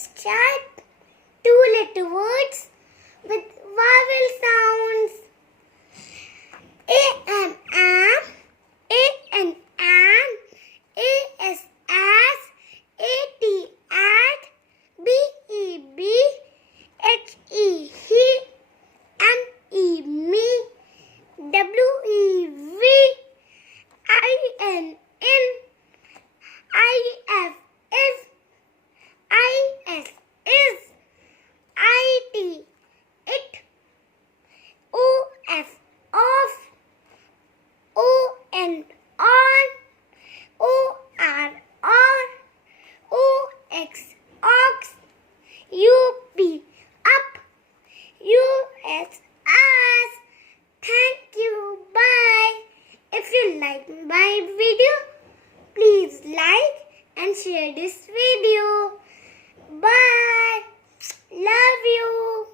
let's start 2-letter words with vowel sounds. A and am, A and am, A S as, A T at, B E B, H E he, M E me, W E V, I N in, I F is, I S is, I T it, O F off, O N on, O R on, O X ox, U P up, U S as. Thank you. Bye. If you like my video, please like and share this video. Bye. Love you.